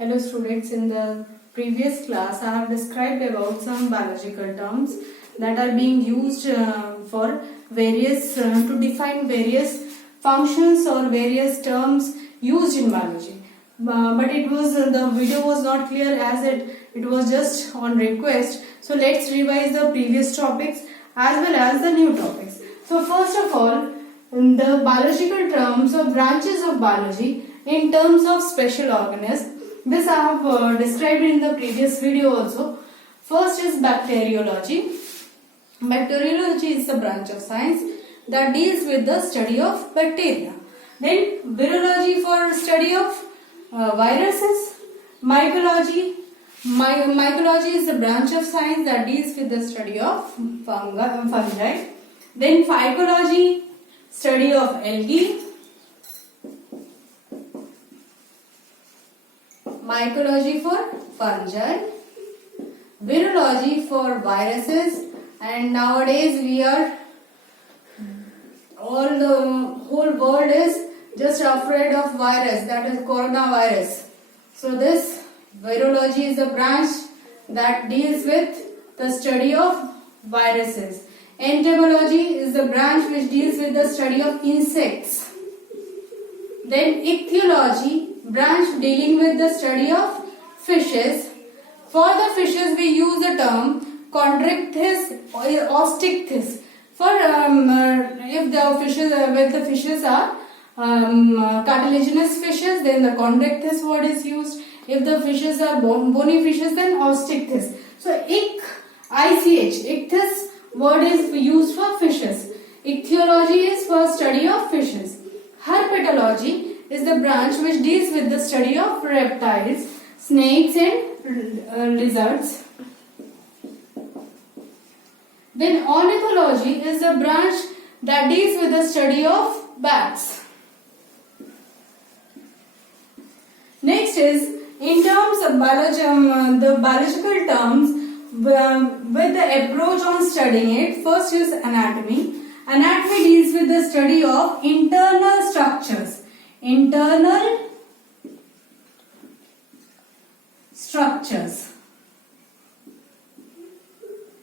Hello students, in the previous class I have described about some biological terms that are being used for various to define various functions or various terms used in biology. But it was the video was not clear as it was just on request. So let's revise the previous topics as well as the new topics. So first of all, the biological terms or branches of biology in terms of special organisms. This I have described in the previous video also. First is bacteriology. Bacteriology is a branch of science that deals with the study of bacteria. Then virology for study of viruses. Mycology. Mycology is a branch of science that deals with the study of fungi. Then phycology, study of algae. Mycology for fungi, virology for viruses, and nowadays all the whole world is just afraid of virus, that is coronavirus. So this virology is a branch that deals with the study of viruses. Entomology is the branch which deals with the study of insects. Then ichthyology, branch dealing with the study of fishes. For the fishes we use the term chondrichthyes or osteichthyes. For if the fishes are cartilaginous fishes, then the chondrichthyes word is used. If the fishes are bony fishes, then osteichthyes. So ichthyes word is used for fishes. Ichthyology is for study of fishes. Herpetology is the branch which deals with the study of reptiles, snakes and lizards. Then ornithology is the branch that deals with the study of bats. Next is in terms of biology, the biological terms with the approach on studying it. First is anatomy. Anatomy deals with the study of internal structures. Internal structures.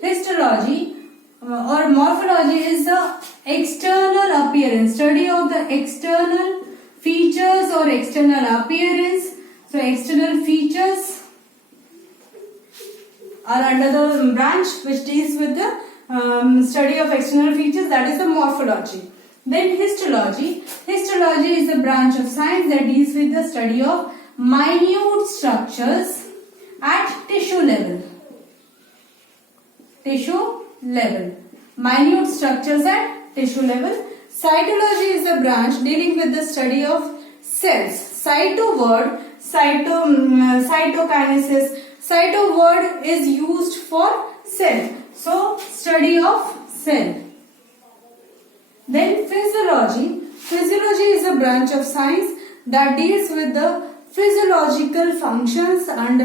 Histology or morphology is the external appearance, study of the external features or external appearance. So external features are under the branch which deals with the study of external features, that is the morphology. Then histology. Histology is a branch of science that deals with the study of minute structures at tissue level. Tissue level. Minute structures at tissue level. Cytology is a branch dealing with the study of cells. Cyto word, cytokinesis. Cyto word is used for cell. So study of cell. Then physiology. Physiology is a branch of science that deals with the physiological functions and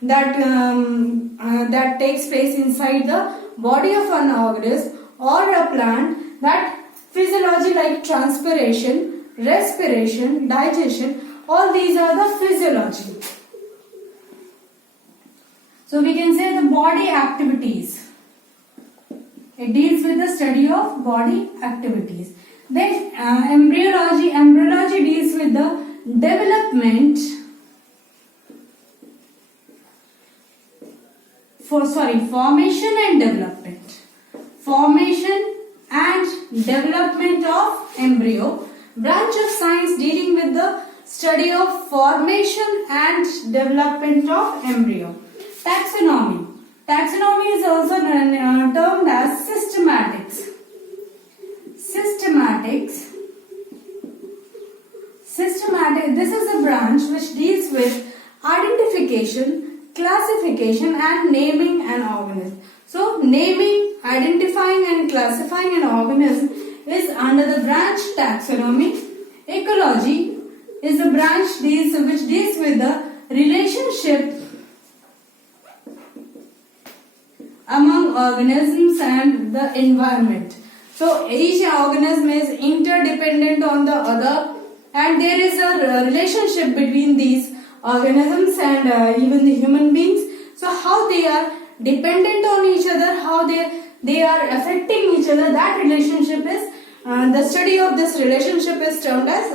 that takes place inside the body of an organism or a plant. That physiology like transpiration, respiration, digestion, all these are the physiology. So we can say the body activities. It deals with the study of body activities. Then embryology. Embryology deals with the development formation and development. Formation and development of embryo. Branch of science dealing with the study of formation and development of embryo. Taxonomy. Taxonomy is also termed as systematics. Systematic. This is a branch which deals with identification, classification and naming an organism. So naming, identifying and classifying an organism is under the branch taxonomy. Ecology is the branch which deals with the relationship among organisms and the environment. So each organism is interdependent on the other and there is a relationship between these organisms and even the human beings. So how they are dependent on each other, how they are affecting each other, that relationship is the study of this relationship is termed as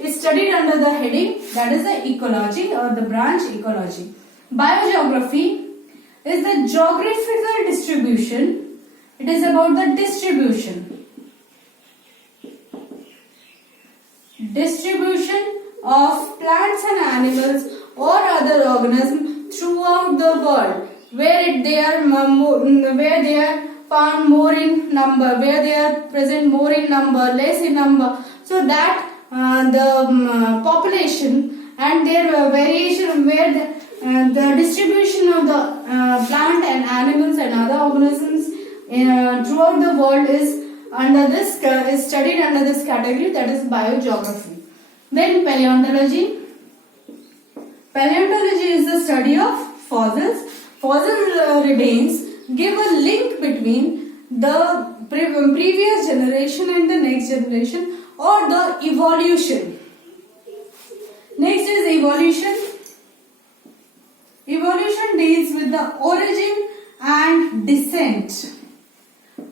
is studied under the heading that is the ecology or the branch ecology. Biogeography is the geographical distribution. It is about the distribution of plants and animals or other organisms throughout the world, where they are found more in number, where they are present more in number, less in number, so that the population and their variation, where the distribution of the plant and animals and other organisms throughout the world is is studied under this category, that is biogeography. Then paleontology. Paleontology is the study of fossils. Fossil remains give a link between the previous generation and the next generation, or the evolution. Next is evolution. Evolution deals with the origin and descent.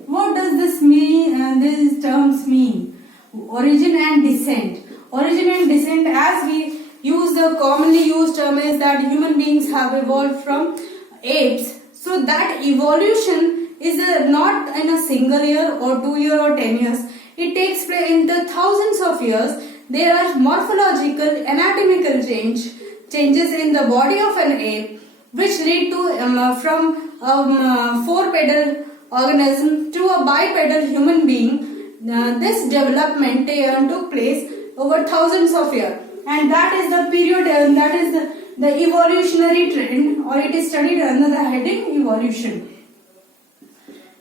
What does this mean? These terms mean origin and descent. Origin and descent, as we use the commonly used term, is that human beings have evolved from apes. So that evolution is not in a single year or 2 years or 10 years. It takes place in the thousands of years. There are morphological, anatomical changes in the body of an ape, which lead to from a four-pedal organism to a bipedal human being. This development took place over thousands of years, and that is the period, that is the evolutionary trend, or it is studied under the heading evolution.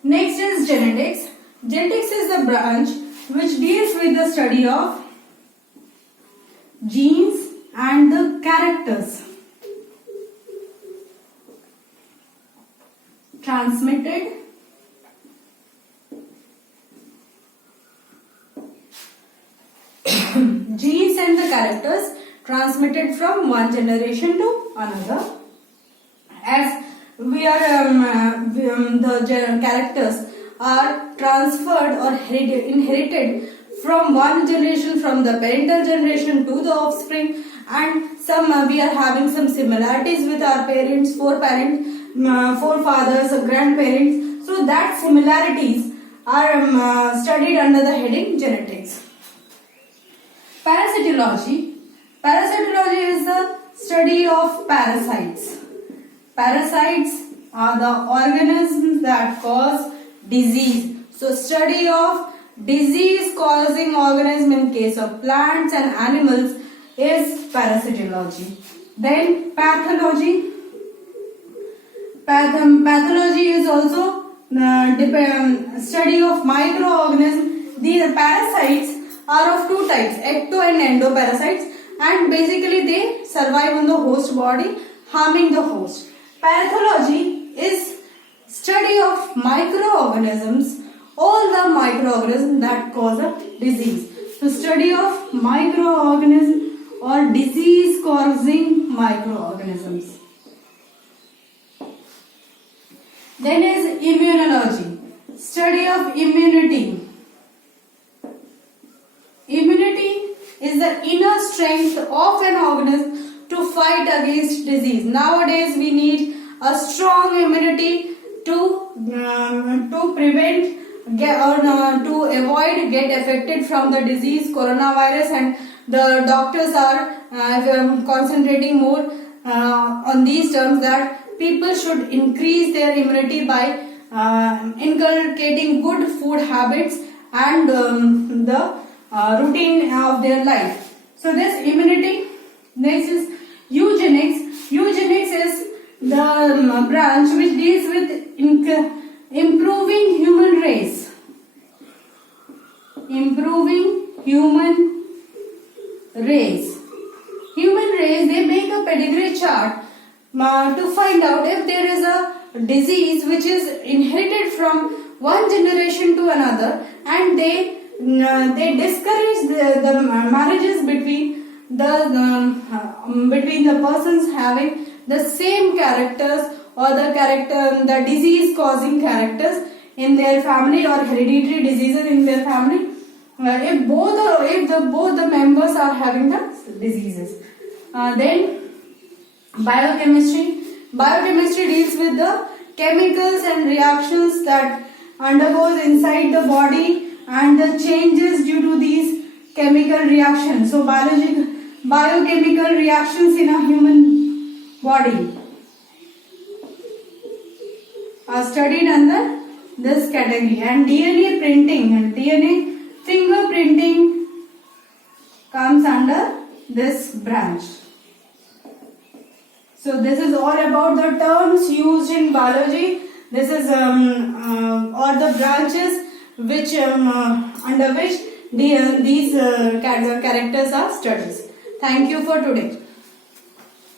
Next is genetics. Genetics is the branch which deals with the study of genes and the characters transmitted genes and the characters transmitted from one generation to another. As we are the characters are transferred or inherited from one generation, from the parental generation to the offspring, and some we are having some similarities with our parents, forefathers, grandparents. So that similarities are studied under the heading genetics. Parasitology. Parasitology is the study of parasites. Parasites are the organisms that cause disease. So study of disease causing organism in case of plants and animals is parasitology. Then pathology. Pathology is also study of microorganisms. These parasites are of two types, ecto and endoparasites, and basically they survive on the host body, harming the host. Pathology is study of microorganisms, all the microorganisms that cause a disease. So study of microorganisms or disease causing microorganisms. Then is immunology, study of immunity. Immunity is the inner strength of an organism to fight against disease. Nowadays we need a strong immunity to prevent to avoid get affected from the disease coronavirus, and the doctors are concentrating more on these terms, that people should increase their immunity by inculcating good food habits and the routine of their life. So this immunity. Next is eugenics. Eugenics is the branch which deals with improving human race. Improving human race. Human race, they make a pedigree chart to find out if there is a disease which is inherited from one generation to another, and they discourage the marriages between between the persons having the same characters or the disease causing characters in their family or hereditary diseases in their family, if both the members are having the diseases. Then biochemistry deals with the chemicals and reactions that undergoes inside the body and the changes due to these chemical reactions. So biochemical reactions in a human body are studied under this category. And DNA printing and DNA fingerprinting comes under this branch. So this is all about the terms used in biology. This is all the branches which under which these characters are studied. Thank you for today.